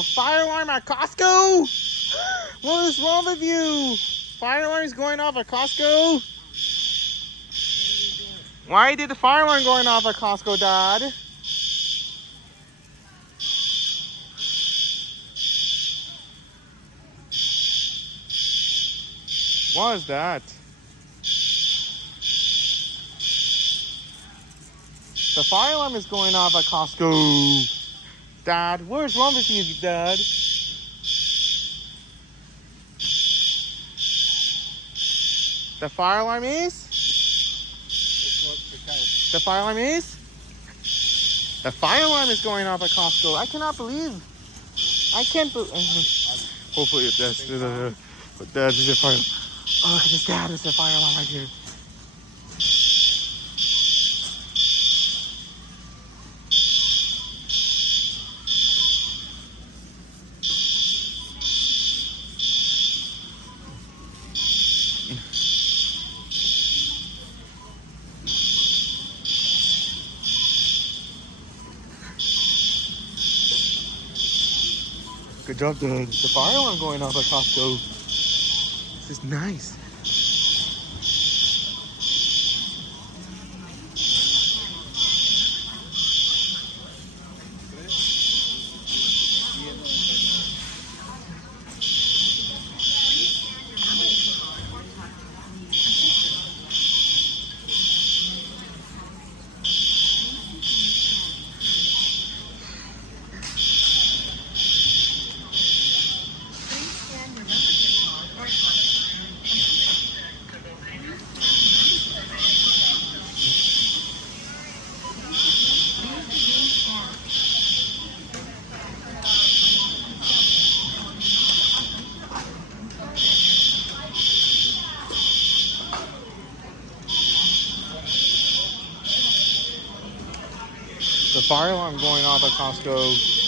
a fire alarm at Costco? What is wrong with you? Fire alarm is going off at Costco? Why did the fire alarm going off at Costco, Dad? What is that? The fire alarm is going off at Costco. Dad, what is wrong with you, Dad? The fire alarm is? The fire alarm is? The fire alarm is going off at Costco. I cannot believe. I can't believe. Hopefully it's this. Dad, there's a fire alarm. Oh, look at this, Dad. There's a fire alarm right here. Good job, Dad. The fire alarm going off at Costco. This is nice. The fire alarm going off at Costco.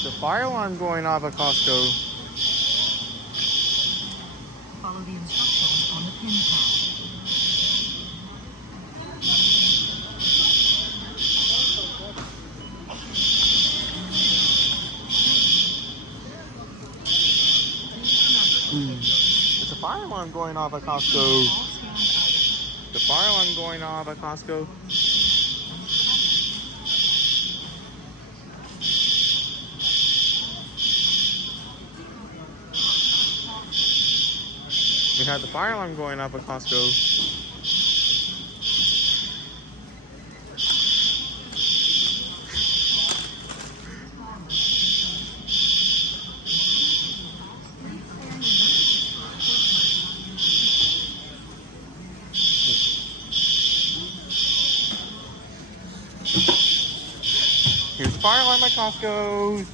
The fire alarm going off at Costco. Follow the instructions on the pin pad. It's a fire alarm going off at Costco. The fire alarm going off at Costco. We had the fire alarm going off at Costco. Here's the fire alarm at Costco.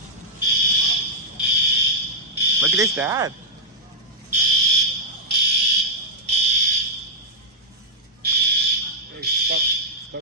Look at this, Dad.